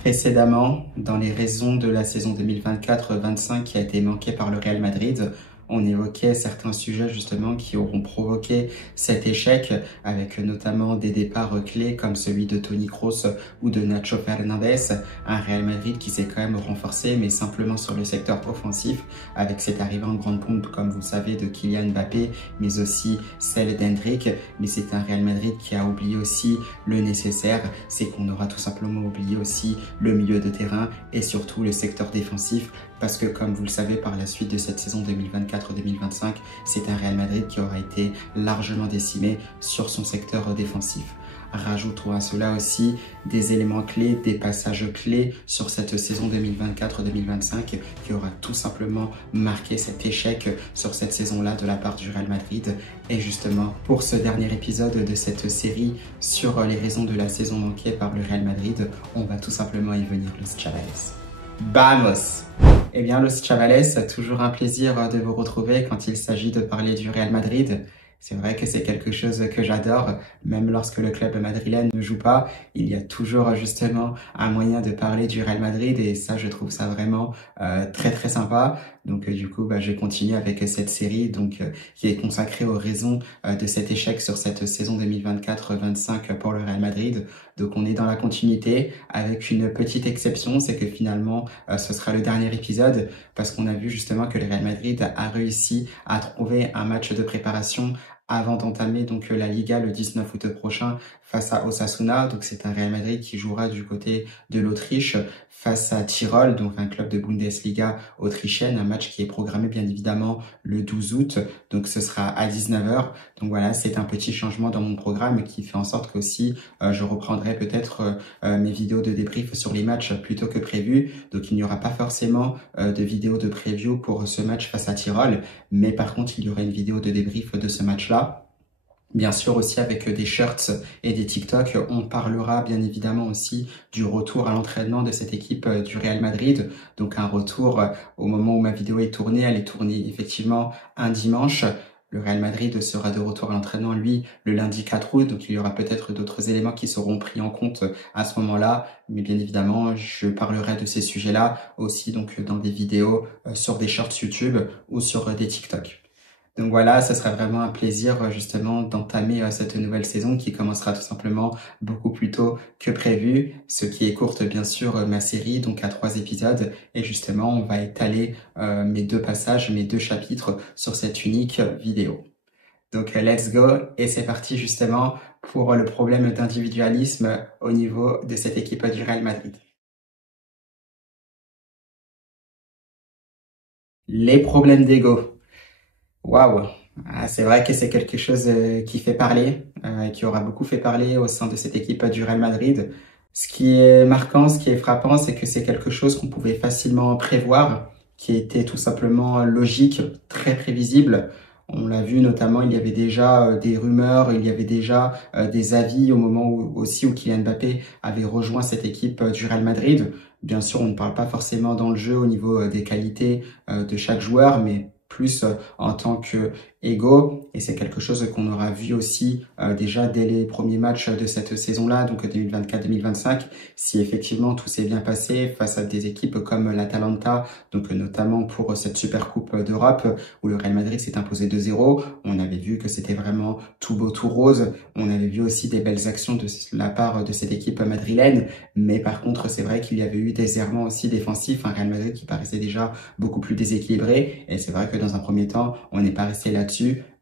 Précédemment, dans les raisons de la saison 2024-25 qui a été manquée par le Real Madrid, on évoquait certains sujets justement qui auront provoqué cet échec, avec notamment des départs clés comme celui de Toni Kroos ou de Nacho Fernandez, un Real Madrid qui s'est quand même renforcé, mais simplement sur le secteur offensif, avec cette arrivée en grande pompe, comme vous le savez, de Kylian Mbappé, mais aussi celle d'Hendrick. Mais c'est un Real Madrid qui a oublié aussi le nécessaire, c'est qu'on aura tout simplement oublié aussi le milieu de terrain et surtout le secteur défensif, parce que comme vous le savez, par la suite de cette saison 2024-2025, c'est un Real Madrid qui aura été largement décimé sur son secteur défensif. Rajoutons à cela aussi des éléments clés, des passages clés sur cette saison 2024-2025 qui aura tout simplement marqué cet échec sur cette saison-là de la part du Real Madrid. Et justement, pour ce dernier épisode de cette série sur les raisons de la saison manquée par le Real Madrid, on va tout simplement y venir, los chavales. Vamos! Eh bien, los chavales, toujours un plaisir de vous retrouver quand il s'agit de parler du Real Madrid. C'est vrai que c'est quelque chose que j'adore, même lorsque le club madrilène ne joue pas, il y a toujours justement un moyen de parler du Real Madrid et ça, je trouve ça vraiment très très sympa. Donc du coup, je continue avec cette série qui est consacrée aux raisons de cet échec sur cette saison 2024-25 pour le Real Madrid. Donc on est dans la continuité avec une petite exception, c'est que finalement ce sera le dernier épisode parce qu'on a vu justement que le Real Madrid a réussi à trouver un match de préparation avant d'entamer la Liga le 19 août prochain face à Osasuna. Donc c'est un Real Madrid qui jouera du côté de l'Autriche face à Tirol, donc un club de Bundesliga autrichienne, un match qui est programmé bien évidemment le 12 août, donc ce sera à 19h. Donc voilà, c'est un petit changement dans mon programme qui fait en sorte qu'aussi je reprendrai peut-être mes vidéos de débrief sur les matchs plutôt que prévu. Donc il n'y aura pas forcément de vidéo de preview pour ce match face à Tirol, mais par contre il y aura une vidéo de débrief de ce match-là. Bien sûr aussi avec des shirts et des TikTok, on parlera bien évidemment aussi du retour à l'entraînement de cette équipe du Real Madrid. Donc un retour au moment où ma vidéo est tournée, elle est tournée effectivement un dimanche. Le Real Madrid sera de retour à l'entraînement, lui, le lundi 4 août. Donc il y aura peut-être d'autres éléments qui seront pris en compte à ce moment-là. Mais bien évidemment, je parlerai de ces sujets-là aussi donc dans des vidéos sur des shorts YouTube ou sur des TikTok. Donc voilà, ça sera vraiment un plaisir justement d'entamer cette nouvelle saison qui commencera tout simplement beaucoup plus tôt que prévu, ce qui est courte bien sûr ma série, donc à 3 épisodes. Et justement, on va étaler mes 2 passages, mes 2 chapitres sur cette unique vidéo. Donc let's go et c'est parti justement pour le problème d'individualisme au niveau de cette équipe du Real Madrid. Les problèmes d'ego. Waouh, c'est vrai que c'est quelque chose qui fait parler, qui aura beaucoup fait parler au sein de cette équipe du Real Madrid. Ce qui est marquant, ce qui est frappant, c'est que c'est quelque chose qu'on pouvait facilement prévoir, qui était tout simplement logique, très prévisible. On l'a vu notamment, il y avait déjà des rumeurs, il y avait déjà des avis au moment où Kylian Mbappé avait rejoint cette équipe du Real Madrid. Bien sûr, on ne parle pas forcément dans le jeu au niveau des qualités de chaque joueur, mais plus en tant que ego, et c'est quelque chose qu'on aura vu aussi déjà dès les premiers matchs de cette saison-là, donc 2024-2025, si effectivement tout s'est bien passé face à des équipes comme l'Atalanta, donc notamment pour cette Super Coupe d'Europe où le Real Madrid s'est imposé 2-0, on avait vu que c'était vraiment tout beau, tout rose, on avait vu aussi des belles actions de la part de cette équipe madrilène, mais par contre c'est vrai qu'il y avait eu des errements aussi défensifs, un Real Madrid qui paraissait déjà beaucoup plus déséquilibré, et c'est vrai que dans un premier temps, on n'est pas resté là-dessus,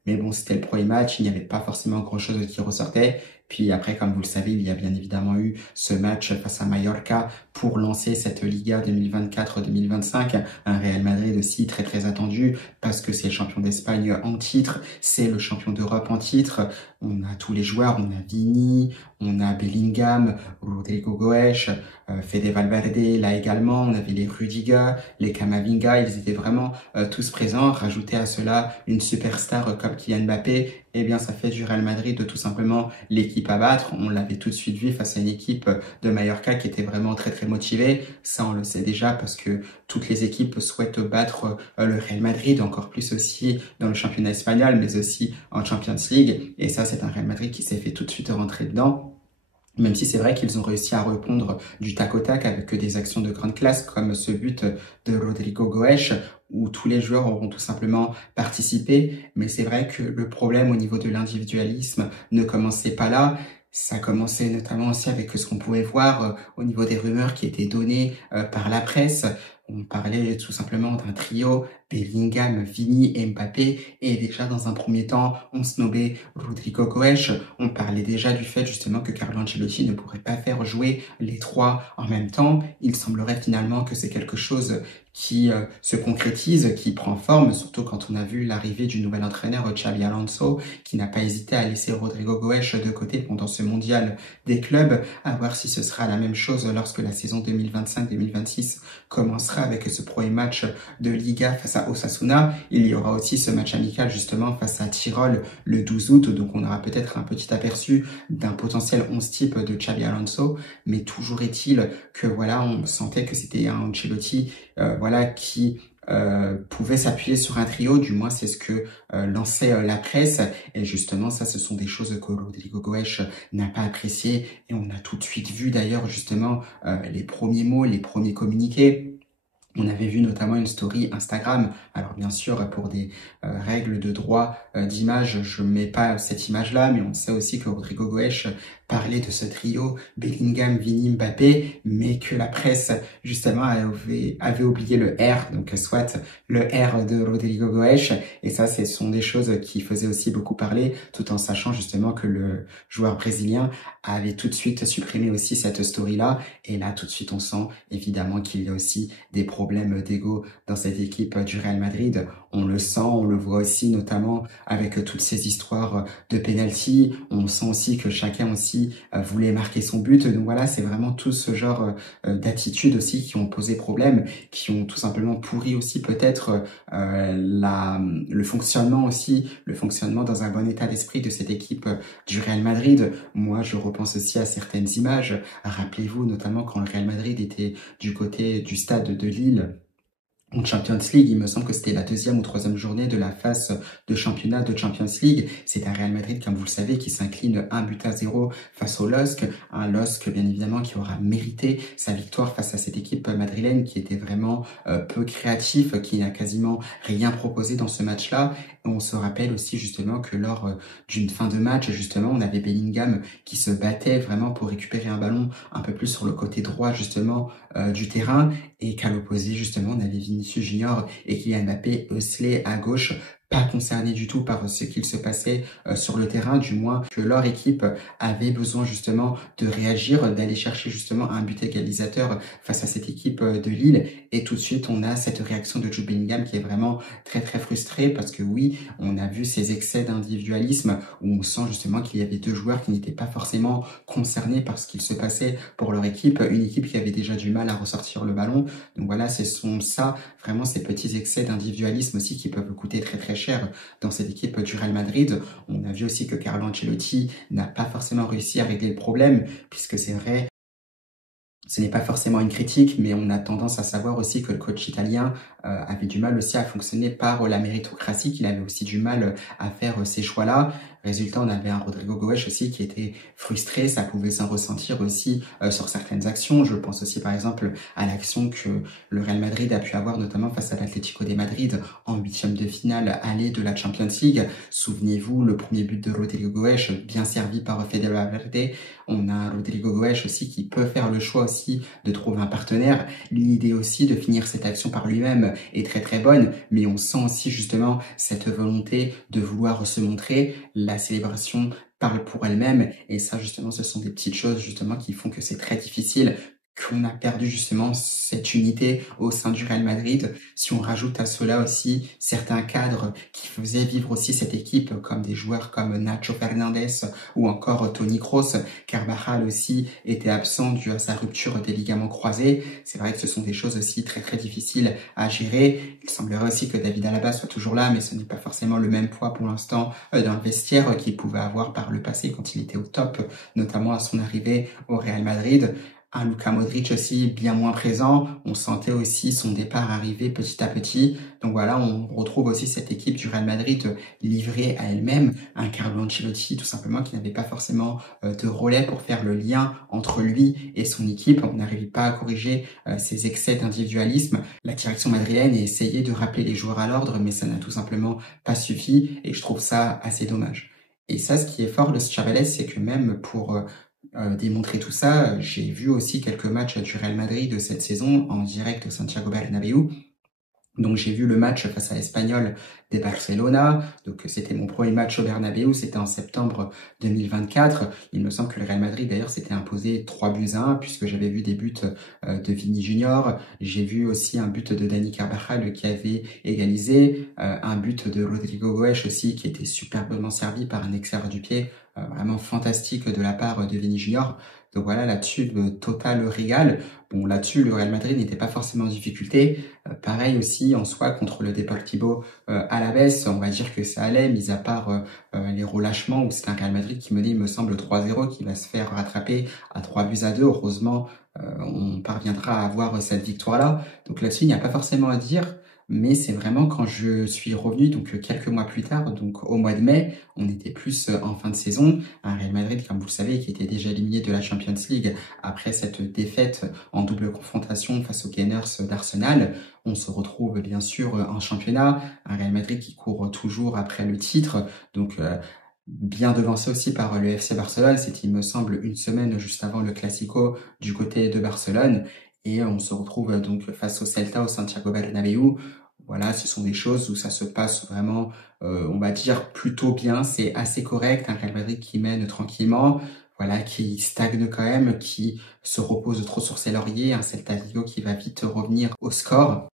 mais bon, c'était le premier match, il n'y avait pas forcément grand-chose qui ressortait. Puis après, comme vous le savez, il y a bien évidemment eu ce match face à Mallorca pour lancer cette Liga 2024-2025. Un Real Madrid aussi très très attendu parce que c'est le champion d'Espagne en titre, c'est le champion d'Europe en titre. On a tous les joueurs, on a Vini, on a Bellingham, Rodrigo Goes, Fede Valverde là également, on avait les Rudiger, les Camavinga, ils étaient vraiment tous présents. Rajouter à cela une superstar comme Kylian Mbappé, eh bien ça fait du Real Madrid tout simplement l'équipe à battre. On l'avait tout de suite vu face à une équipe de Mallorca qui était vraiment très très motivée. Ça on le sait déjà parce que toutes les équipes souhaitent battre le Real Madrid, encore plus aussi dans le championnat espagnol, mais aussi en Champions League. Et ça c'est un Real Madrid qui s'est fait tout de suite rentrer dedans. Même si c'est vrai qu'ils ont réussi à répondre du tac au tac avec des actions de grande classe comme ce but de Rodrigo Goes où tous les joueurs auront tout simplement participé. Mais c'est vrai que le problème au niveau de l'individualisme ne commençait pas là. Ça commençait notamment aussi avec ce qu'on pouvait voir au niveau des rumeurs qui étaient données par la presse. On parlait tout simplement d'un trio Bellingham, Vini et Mbappé. Et déjà, dans un premier temps, on snobait Rodrigo Goes. On parlait déjà du fait justement que Carlo Ancelotti ne pourrait pas faire jouer les trois en même temps. Il semblerait finalement que c'est quelque chose qui se concrétise, qui prend forme, surtout quand on a vu l'arrivée du nouvel entraîneur Xabi Alonso, qui n'a pas hésité à laisser Rodrigo Goes de côté pendant ce mondial des clubs, à voir si ce sera la même chose lorsque la saison 2025-2026 commencera avec ce premier match de Liga face à Osasuna. Il y aura aussi ce match amical justement face à Tirol le 12 août, donc on aura peut-être un petit aperçu d'un potentiel 11 type de Xabi Alonso, mais toujours est-il que voilà, on sentait que c'était un Ancelotti voilà, qui pouvait s'appuyer sur un trio, du moins c'est ce que lançait la presse, et justement ça ce sont des choses que Rodrigo Goes n'a pas appréciées, et on a tout de suite vu d'ailleurs justement les premiers mots, les premiers communiqués. On avait vu notamment une story Instagram. Alors bien sûr, pour des règles de droit d'image, je mets pas cette image-là, mais on sait aussi que Rodrigo Goes parlait de ce trio Bellingham, Vini, Mbappé, mais que la presse justement avait oublié le R, donc soit le R de Rodrigo Goes, et ça, ce sont des choses qui faisaient aussi beaucoup parler, tout en sachant justement que le joueur brésilien avait tout de suite supprimé aussi cette story-là, et là tout de suite on sent évidemment qu'il y a aussi des problèmes d'ego dans cette équipe du Real Madrid. On le sent, on le voit aussi notamment avec toutes ces histoires de penalty. On sent aussi que chacun aussi voulait marquer son but. Donc voilà, c'est vraiment tout ce genre d'attitudes aussi qui ont posé problème, qui ont tout simplement pourri aussi peut-être le fonctionnement aussi, le fonctionnement dans un bon état d'esprit de cette équipe du Real Madrid. Moi, je repense aussi à certaines images. Rappelez-vous notamment quand le Real Madrid était du côté du stade de Lille en Champions League, il me semble que c'était la deuxième ou troisième journée de la phase de championnat de Champions League. C'est un Real Madrid, comme vous le savez, qui s'incline 1-0 face au LOSC. Un LOSC, bien évidemment, qui aura mérité sa victoire face à cette équipe madrilène qui était vraiment peu créatif, qui n'a quasiment rien proposé dans ce match-là. On se rappelle aussi justement que lors d'une fin de match, justement, on avait Bellingham qui se battait vraiment pour récupérer un ballon un peu plus sur le côté droit, justement, du terrain, et qu'à l'opposé, justement, on avait Vinicius Junior et Kylian Mbappé œcelés à gauche, pas concernés du tout par ce qu'il se passait sur le terrain, du moins que leur équipe avait besoin justement de réagir, d'aller chercher justement un but égalisateur face à cette équipe de Lille, et tout de suite on a cette réaction de Jude Bellingham qui est vraiment très très frustré parce que oui, on a vu ces excès d'individualisme où on sent justement qu'il y avait deux joueurs qui n'étaient pas forcément concernés par ce qu'il se passait pour leur équipe, une équipe qui avait déjà du mal à ressortir le ballon. Donc voilà, ce sont ça, vraiment ces petits excès d'individualisme aussi qui peuvent coûter très très cher dans cette équipe du Real Madrid. On a vu aussi que Carlo Ancelotti n'a pas forcément réussi à régler le problème, puisque c'est vrai, ce n'est pas forcément une critique, mais on a tendance à savoir aussi que le coach italien avait du mal aussi à fonctionner par la méritocratie, qu'il avait aussi du mal à faire ces choix-là. Résultat, on avait un Rodrigo Goes aussi qui était frustré, ça pouvait s'en ressentir aussi sur certaines actions. Je pense aussi par exemple à l'action que le Real Madrid a pu avoir notamment face à l'Atlético de Madrid en huitième de finale aller de la Champions League. Souvenez-vous, le premier but de Rodrigo Goes, bien servi par Fede Valverde. On a un Rodrigo Goes aussi qui peut faire le choix aussi de trouver un partenaire. L'idée aussi de finir cette action par lui-même est très très bonne, mais on sent aussi justement cette volonté de vouloir se montrer. La célébration parle pour elle-même, et ça justement ce sont des petites choses justement qui font que c'est très difficile, qu'on a perdu justement cette unité au sein du Real Madrid. Si on rajoute à cela aussi certains cadres qui faisaient vivre aussi cette équipe, comme des joueurs comme Nacho Fernandez ou encore Toni Kroos, Carvajal aussi était absent dû à sa rupture des ligaments croisés. C'est vrai que ce sont des choses aussi très très difficiles à gérer. Il semblerait aussi que David Alaba soit toujours là, mais ce n'est pas forcément le même poids pour l'instant dans le vestiaire qu'il pouvait avoir par le passé quand il était au top, notamment à son arrivée au Real Madrid. un Luka Modric aussi bien moins présent. On sentait aussi son départ arriver petit à petit. Donc voilà, on retrouve aussi cette équipe du Real Madrid livrée à elle-même. Un Carlo Ancelotti tout simplement qui n'avait pas forcément de relais pour faire le lien entre lui et son équipe. On n'arrivait pas à corriger ces excès d'individualisme. La direction madrienne a essayé de rappeler les joueurs à l'ordre, mais ça n'a tout simplement pas suffi et je trouve ça assez dommage. Et ça, ce qui est fort de ce Chavales, c'est que même pour démontrer tout ça, j'ai vu aussi quelques matchs du Real Madrid de cette saison en direct au Santiago Bernabéu. Donc j'ai vu le match face à l'Espagnol de Barcelona, donc c'était mon premier match au Bernabéu, c'était en septembre 2024. Il me semble que le Real Madrid d'ailleurs s'était imposé 3-1 puisque j'avais vu des buts de Vini Junior, j'ai vu aussi un but de Dani Carvajal qui avait égalisé, un but de Rodrigo Goes aussi qui était superbement servi par un extérieur du pied, vraiment fantastique de la part de Vini Junior. Donc voilà, là-dessus, le total régal. Bon, là-dessus, le Real Madrid n'était pas forcément en difficulté. Pareil aussi, en soi, contre le Deportivo Alavés, on va dire que ça allait, mis à part les relâchements, où c'est un Real Madrid qui menait, il me semble, 3-0, qui va se faire rattraper à 3-2. Heureusement, on parviendra à avoir cette victoire-là. Donc là-dessus, il n'y a pas forcément à dire. Mais c'est vraiment quand je suis revenu, donc quelques mois plus tard, donc au mois de mai, on était plus en fin de saison. Un Real Madrid, comme vous le savez, qui était déjà éliminé de la Champions League après cette défaite en double confrontation face aux Gunners d'Arsenal. On se retrouve bien sûr en championnat. Un Real Madrid qui court toujours après le titre. Donc bien devancé aussi par le FC Barcelone. C'était, il me semble, une semaine juste avant le Classico du côté de Barcelone. Et on se retrouve donc face au Celta, au Santiago Bernabéu. Voilà, ce sont des choses où ça se passe vraiment, on va dire, plutôt bien. C'est assez correct. Un Real Madrid qui mène tranquillement, voilà, qui stagne quand même, qui se repose trop sur ses lauriers. Un Celta Vigo qui va vite revenir au score.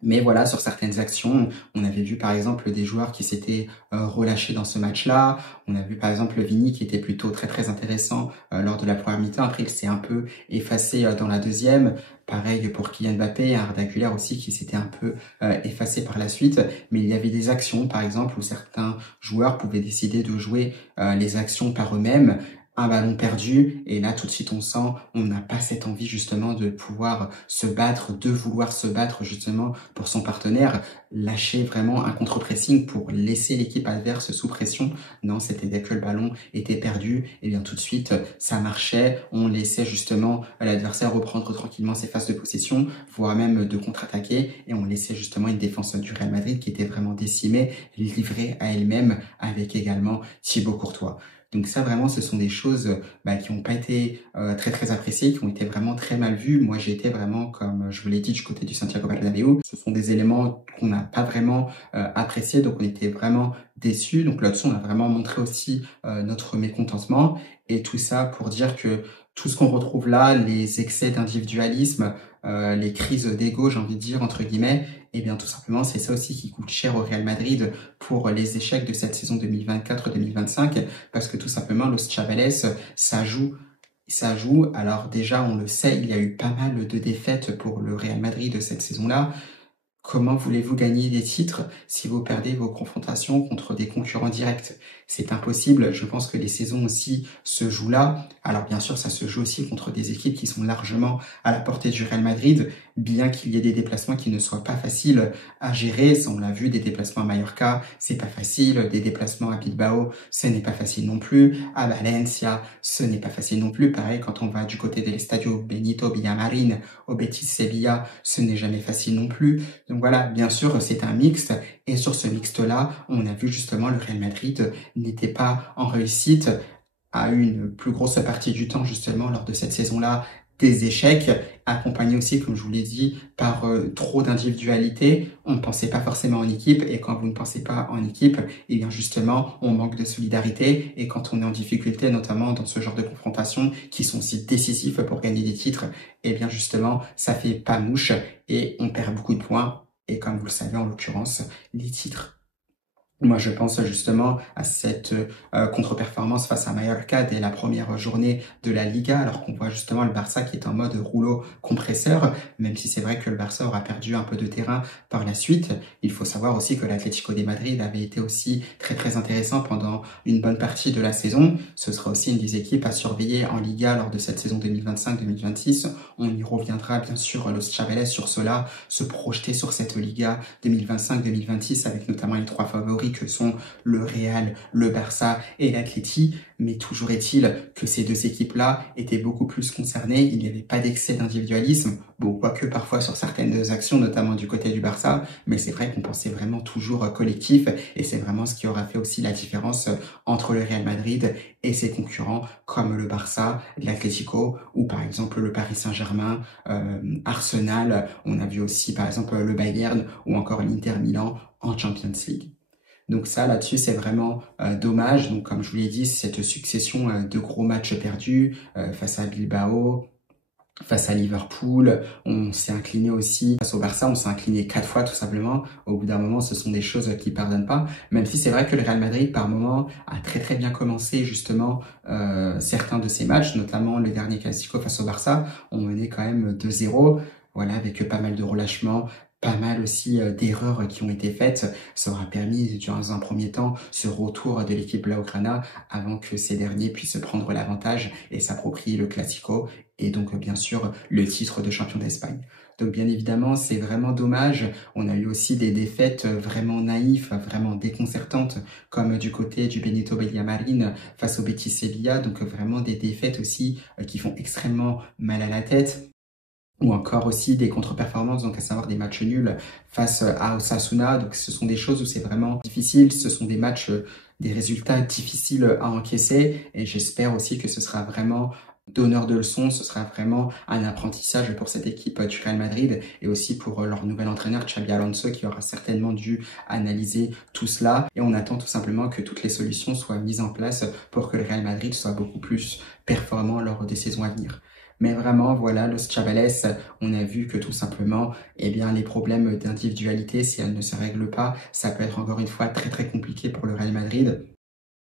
Mais voilà, sur certaines actions, on avait vu par exemple des joueurs qui s'étaient relâchés dans ce match-là. On a vu par exemple Vini qui était plutôt très très intéressant lors de la première mi-temps. Après, il s'est un peu effacé dans la deuxième. Pareil pour Kylian Mbappé, Arda Güler aussi qui s'était un peu effacé par la suite. Mais il y avait des actions par exemple où certains joueurs pouvaient décider de jouer les actions par eux-mêmes. Un ballon perdu, et là tout de suite on sent, on n'a pas cette envie justement de pouvoir se battre, de vouloir se battre justement pour son partenaire, lâcher vraiment un contre-pressing pour laisser l'équipe adverse sous pression. Non, c'était dès que le ballon était perdu, et bien tout de suite ça marchait, on laissait justement l'adversaire reprendre tranquillement ses phases de possession, voire même de contre-attaquer, et on laissait justement une défense du Real Madrid qui était vraiment décimée, livrée à elle-même, avec également Thibaut Courtois. Donc ça vraiment ce sont des choses qui n'ont pas été très très appréciées, qui ont été vraiment très mal vues. Moi j'ai été vraiment, comme je vous l'ai dit, du côté du Santiago Bernabéu. Ce sont des éléments qu'on n'a pas vraiment appréciés, donc on était vraiment déçus. Donc là-dessus on a vraiment montré aussi notre mécontentement. Et tout ça pour dire que tout ce qu'on retrouve là, les excès d'individualisme, les crises d'ego, j'ai envie de dire, entre guillemets, et bien tout simplement c'est ça aussi qui coûte cher au Real Madrid pour les échecs de cette saison 2024-2025, parce que tout simplement Los Chavales, ça joue. Alors déjà on le sait, il y a eu pas mal de défaites pour le Real Madrid de cette saison-là. Comment voulez-vous gagner des titres si vous perdez vos confrontations contre des concurrents directs? C'est impossible. Je pense que les saisons aussi se jouent là. Alors bien sûr, ça se joue aussi contre des équipes qui sont largement à la portée du Real Madrid, bien qu'il y ait des déplacements qui ne soient pas faciles à gérer. Ça, on l'a vu, des déplacements à Mallorca, c'est pas facile. Des déplacements à Bilbao, ce n'est pas facile non plus. À Valencia, ce n'est pas facile non plus. Pareil, quand on va du côté de l'Estadio Benito Villamarín, au Betis Sevilla, ce n'est jamais facile non plus. Donc voilà, bien sûr, c'est un mixte. Et sur ce mixte-là, on a vu justement le Real Madrid n'était pas en réussite, à une plus grosse partie du temps justement lors de cette saison-là, des échecs, accompagnés aussi, comme je vous l'ai dit, par trop d'individualité. On ne pensait pas forcément en équipe, et quand vous ne pensez pas en équipe, eh bien justement, on manque de solidarité, et quand on est en difficulté, notamment dans ce genre de confrontations qui sont si décisifs pour gagner des titres, eh bien justement, ça fait pas mouche, et on perd beaucoup de points, et comme vous le savez en l'occurrence, les titres. Moi, je pense justement à cette contre-performance face à Mallorca dès la première journée de la Liga, alors qu'on voit justement le Barça qui est en mode rouleau compresseur, même si c'est vrai que le Barça aura perdu un peu de terrain par la suite. Il faut savoir aussi que l'Atlético de Madrid avait été aussi très très intéressant pendant une bonne partie de la saison. Ce sera aussi une des équipes à surveiller en Liga lors de cette saison 2025-2026. On y reviendra bien sûr, Los Chavales sur cela, se projeter sur cette Liga 2025-2026 avec notamment les trois favoris que sont le Real, le Barça et l'Atleti, mais toujours est-il que ces deux équipes-là étaient beaucoup plus concernées, il n'y avait pas d'excès d'individualisme, bon, quoique parfois sur certaines actions, notamment du côté du Barça, mais c'est vrai qu'on pensait vraiment toujours collectif, et c'est vraiment ce qui aura fait aussi la différence entre le Real Madrid et ses concurrents, comme le Barça, l'Atlético, ou par exemple le Paris Saint-Germain, Arsenal, on a vu aussi par exemple le Bayern, ou encore l'Inter Milan en Champions League. Donc ça, là-dessus, c'est vraiment dommage. Donc comme je vous l'ai dit, cette succession de gros matchs perdus face à Bilbao, face à Liverpool, on s'est incliné aussi face au Barça, on s'est incliné 4 fois tout simplement. Au bout d'un moment, ce sont des choses qui pardonnent pas. Même si c'est vrai que le Real Madrid, par moment, a très très bien commencé justement certains de ces matchs, notamment le dernier Classico face au Barça. On menait quand même 2-0, voilà, avec pas mal de relâchements, pas mal aussi d'erreurs qui ont été faites. Ça aura permis, dans un premier temps, ce retour de l'équipe Blaugrana avant que ces derniers puissent prendre l'avantage et s'approprier le Classico et donc bien sûr le titre de champion d'Espagne. Donc bien évidemment, c'est vraiment dommage. On a eu aussi des défaites vraiment naïves, vraiment déconcertantes, comme du côté du Benito Villamarín face au Betis Sevilla. Donc vraiment des défaites aussi qui font extrêmement mal à la tête. Ou encore aussi des contre-performances, donc à savoir des matchs nuls face à Osasuna. Donc ce sont des choses où c'est vraiment difficile, ce sont des matchs, des résultats difficiles à encaisser et j'espère aussi que ce sera vraiment donneur de leçons, ce sera vraiment un apprentissage pour cette équipe du Real Madrid et aussi pour leur nouvel entraîneur Xabi Alonso qui aura certainement dû analyser tout cela et on attend tout simplement que toutes les solutions soient mises en place pour que le Real Madrid soit beaucoup plus performant lors des saisons à venir. Mais vraiment, voilà, Los Chavales, on a vu que tout simplement, eh bien, les problèmes d'individualité, si elles ne se règlent pas, ça peut être encore une fois très très compliqué pour le Real Madrid.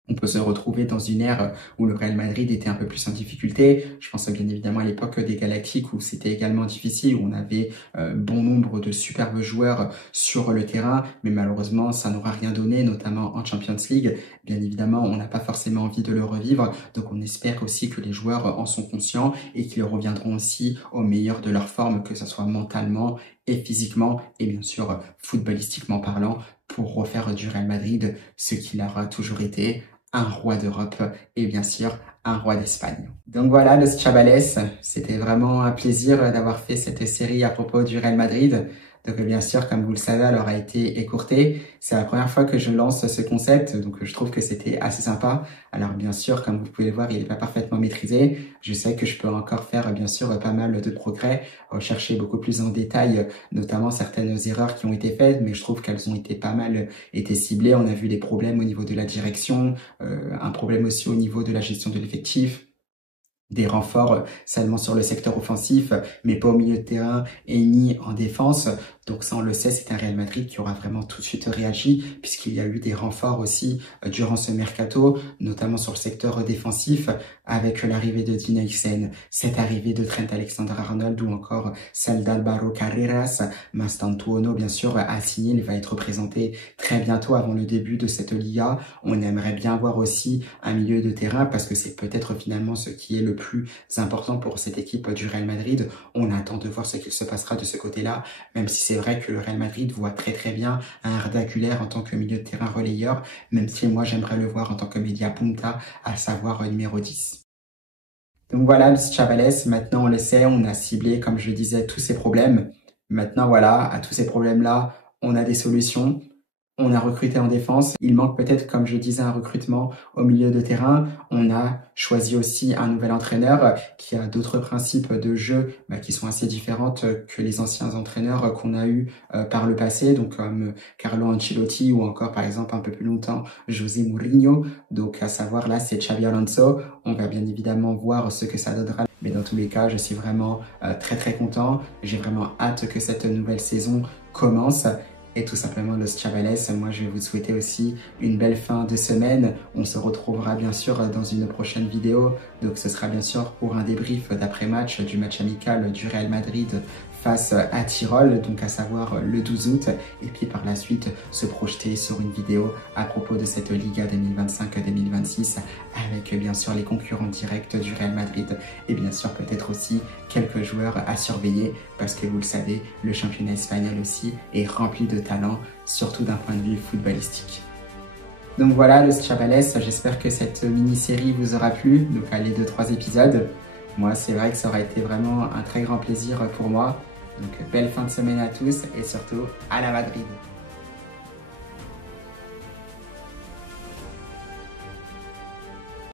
On peut se retrouver dans une ère où le Real Madrid était un peu plus en difficulté. Je pense bien évidemment à l'époque des Galactiques où c'était également difficile, où on avait bon nombre de superbes joueurs sur le terrain, mais malheureusement ça n'aura rien donné, notamment en Champions League. Bien évidemment, on n'a pas forcément envie de le revivre, donc on espère aussi que les joueurs en sont conscients et qu'ils reviendront aussi au meilleur de leur forme, que ce soit mentalement et physiquement, et bien sûr footballistiquement parlant, pour refaire du Real Madrid ce qu'il aura toujours été, un roi d'Europe et bien sûr un roi d'Espagne. Donc voilà, Los Chavales, c'était vraiment un plaisir d'avoir fait cette série à propos du Real Madrid. Donc bien sûr, comme vous le savez, elle aura été écourtée. C'est la première fois que je lance ce concept, donc je trouve que c'était assez sympa. Alors bien sûr, comme vous pouvez le voir, il n'est pas parfaitement maîtrisé. Je sais que je peux encore faire bien sûr pas mal de progrès, rechercher beaucoup plus en détail, notamment certaines erreurs qui ont été faites, mais je trouve qu'elles ont été pas mal été ciblées. On a vu les problèmes au niveau de la direction, un problème aussi au niveau de la gestion de l'effectif, des renforts seulement sur le secteur offensif, mais pas au milieu de terrain et ni en défense. Donc ça, on le sait, c'est un Real Madrid qui aura vraiment tout de suite réagi, puisqu'il y a eu des renforts aussi durant ce mercato, notamment sur le secteur défensif, avec l'arrivée de Dina Ixen, cette arrivée de Trent Alexander-Arnold ou encore celle d'Alvaro Carreras. Mastantuono, bien sûr, a signé, il va être présenté très bientôt avant le début de cette Liga. On aimerait bien voir aussi un milieu de terrain, parce que c'est peut-être finalement ce qui est le plus important pour cette équipe du Real Madrid. On attend de voir ce qu'il se passera de ce côté-là, même si c'est vrai que le Real Madrid voit très très bien un Arda Güler en tant que milieu de terrain relayeur, même si moi j'aimerais le voir en tant que media punta, à savoir numéro 10. Donc voilà, le Chavales, maintenant on le sait, on a ciblé, comme je le disais, tous ces problèmes. Maintenant voilà, à tous ces problèmes-là, on a des solutions. On a recruté en défense. Il manque peut-être, comme je disais, un recrutement au milieu de terrain. On a choisi aussi un nouvel entraîneur qui a d'autres principes de jeu qui sont assez différentes que les anciens entraîneurs qu'on a eu par le passé, donc comme Carlo Ancelotti ou encore par exemple un peu plus longtemps José Mourinho. Donc à savoir là, c'est Xabi Alonso. On va bien évidemment voir ce que ça donnera. Mais dans tous les cas, je suis vraiment très très content. J'ai vraiment hâte que cette nouvelle saison commence. et tout simplement Los Chavales. Moi, je vais vous souhaiter aussi une belle fin de semaine. On se retrouvera bien sûr dans une prochaine vidéo. Donc, ce sera bien sûr pour un débrief d'après-match du match amical du Real Madrid face à Tirol, donc à savoir le 12 août. Et puis par la suite, se projeter sur une vidéo à propos de cette Liga 2025-2026 avec bien sûr les concurrents directs du Real Madrid et bien sûr peut-être aussi quelques joueurs à surveiller parce que vous le savez, le championnat espagnol aussi est rempli de talent, surtout d'un point de vue footballistique. Donc voilà, Los Chavales, j'espère que cette mini-série vous aura plu, donc les 2-3 épisodes. Moi, c'est vrai que ça aurait été vraiment un très grand plaisir pour moi. Donc belle fin de semaine à tous et surtout à la Madrid.